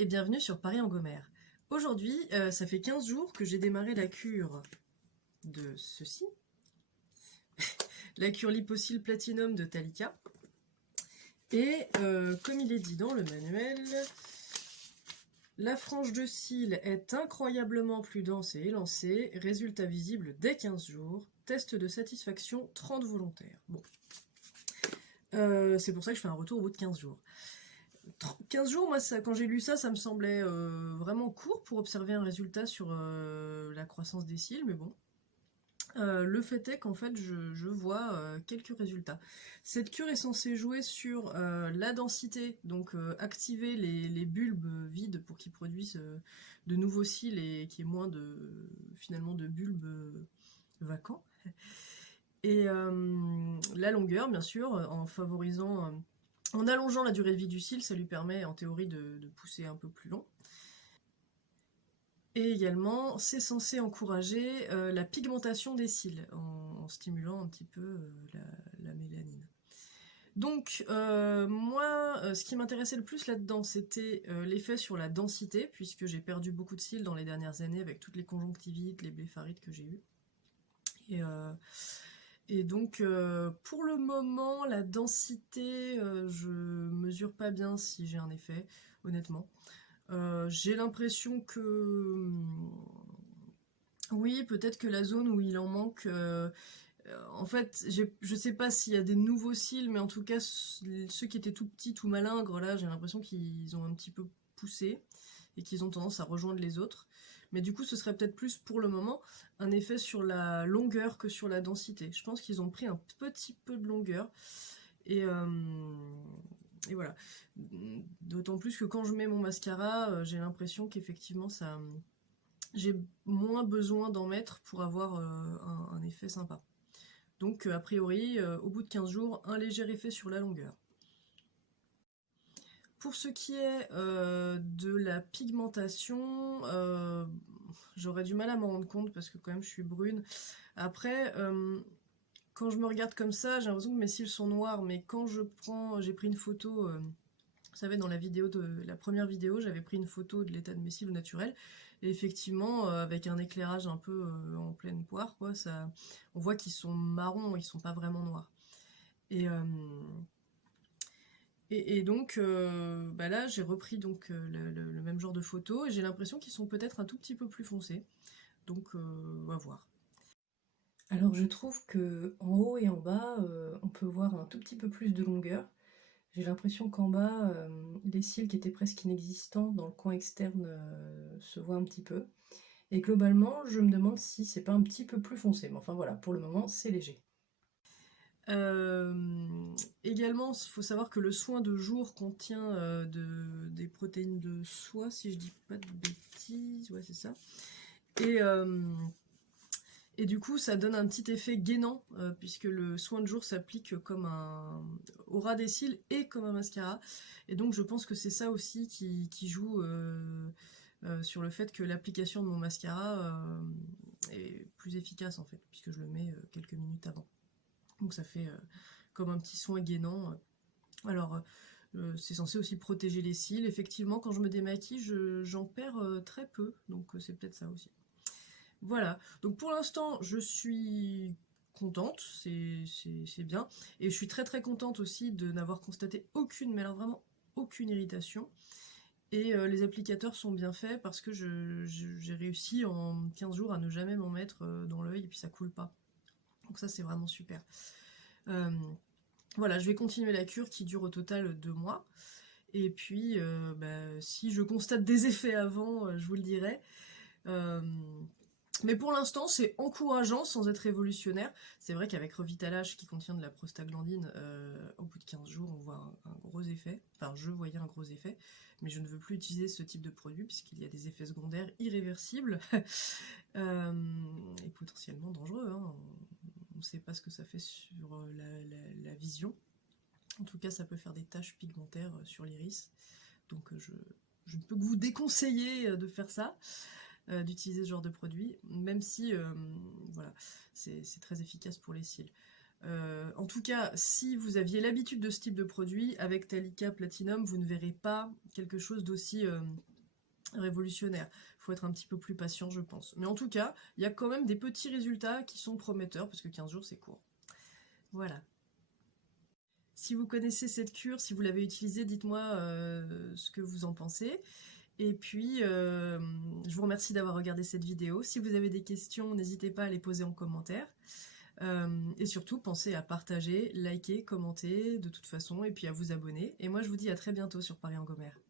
et bienvenue sur Paris Angomère. Aujourd'hui, ça fait 15 jours que j'ai démarré la cure de ceci, la cure Liposil Platinum de Thalika. Et comme il est dit dans le manuel, la frange de cils est incroyablement plus dense et élancée, résultat visible dès 15 jours, test de satisfaction 30 volontaires. Bon, c'est pour ça que je fais un retour au bout de 15 jours. 15 jours, moi, quand j'ai lu ça, ça me semblait vraiment court pour observer un résultat sur la croissance des cils, mais bon. Le fait est qu'en fait, je vois quelques résultats. Cette cure est censée jouer sur la densité, donc activer les bulbes vides pour qu'ils produisent de nouveaux cils et qu'il y ait moins finalement de bulbes vacants. Et la longueur, bien sûr, en favorisant... en allongeant la durée de vie du cil, ça lui permet en théorie de pousser un peu plus long. Et également, c'est censé encourager la pigmentation des cils, en stimulant un petit peu la mélanine. Donc, moi, ce qui m'intéressait le plus là-dedans, c'était l'effet sur la densité, puisque j'ai perdu beaucoup de cils dans les dernières années avec toutes les conjonctivites, les bléphaриtes que j'ai eues. Et donc, pour le moment, la densité, je mesure pas bien si j'ai un effet, honnêtement. J'ai l'impression que... oui, peut-être que la zone où il en manque... en fait, je sais pas s'il y a des nouveaux cils, mais en tout cas, ceux qui étaient tout petits, tout malingres, là, j'ai l'impression qu'ils ont un petit peu poussé et qu'ils ont tendance à rejoindre les autres. Mais du coup, ce serait peut-être plus, pour le moment, un effet sur la longueur que sur la densité. Je pense qu'ils ont pris un petit peu de longueur. Et voilà. D'autant plus que quand je mets mon mascara, j'ai l'impression qu'effectivement, j'ai moins besoin d'en mettre pour avoir un effet sympa. Donc, a priori, au bout de 15 jours, un léger effet sur la longueur. Pour ce qui est de la pigmentation, j'aurais du mal à m'en rendre compte parce que quand même je suis brune. Après, quand je me regarde comme ça, j'ai l'impression que mes cils sont noirs, mais quand j'ai pris une photo, vous savez, dans la première vidéo, j'avais pris une photo de l'état de mes cils au naturel, et effectivement, avec un éclairage un peu en pleine poire, quoi, on voit qu'ils sont marrons, ils sont pas vraiment noirs. Et donc, là, j'ai repris donc, le même genre de photo, et j'ai l'impression qu'ils sont peut-être un tout petit peu plus foncés. Donc, on va voir. Alors, je trouve que en haut et en bas, on peut voir un tout petit peu plus de longueur. J'ai l'impression qu'en bas, les cils qui étaient presque inexistants dans le coin externe se voient un petit peu. Et globalement, je me demande si c'est pas un petit peu plus foncé. Mais enfin voilà, pour le moment, c'est léger. Également, il faut savoir que le soin de jour contient des protéines de soie, si je dis pas de bêtises, ouais c'est ça. Et du coup, ça donne un petit effet gainant, puisque le soin de jour s'applique comme au ras des cils et comme un mascara. Et donc je pense que c'est ça aussi qui joue sur le fait que l'application de mon mascara est plus efficace en fait, puisque je le mets quelques minutes avant. Donc ça fait comme un petit soin gainant. Alors c'est censé aussi protéger les cils. Effectivement, quand je me démaquille, j'en perds très peu, donc c'est peut-être ça aussi. Voilà, donc pour l'instant, je suis contente, c'est bien. Et je suis très très contente aussi de n'avoir constaté aucune, mais alors vraiment aucune irritation. Et les applicateurs sont bien faits parce que j'ai réussi en 15 jours à ne jamais m'en mettre dans l'œil et puis ça coule pas. Donc ça, c'est vraiment super. Voilà, je vais continuer la cure qui dure au total 2 mois. Et puis, si je constate des effets avant, je vous le dirai. Mais pour l'instant, c'est encourageant sans être révolutionnaire. C'est vrai qu'avec Revitalage qui contient de la prostaglandine, au bout de 15 jours, on voit un gros effet. Enfin, je voyais un gros effet, mais je ne veux plus utiliser ce type de produit puisqu'il y a des effets secondaires irréversibles et potentiellement dangereux. Hein. On ne sait pas ce que ça fait sur la vision. En tout cas, ça peut faire des taches pigmentaires sur l'iris. Donc je ne peux que vous déconseiller de faire ça, d'utiliser ce genre de produit, même si voilà, c'est très efficace pour les cils. En tout cas, si vous aviez l'habitude de ce type de produit, avec Thalika Platinum, vous ne verrez pas quelque chose d'aussi révolutionnaire. Il faut être un petit peu plus patient, je pense. Mais en tout cas, il y a quand même des petits résultats qui sont prometteurs, parce que 15 jours, c'est court. Voilà. Si vous connaissez cette cure, si vous l'avez utilisée, dites-moi ce que vous en pensez. Et puis, je vous remercie d'avoir regardé cette vidéo. Si vous avez des questions, n'hésitez pas à les poser en commentaire. Et surtout, pensez à partager, liker, commenter de toute façon, et puis à vous abonner. Et moi, je vous dis à très bientôt sur Paris-en-Gomère.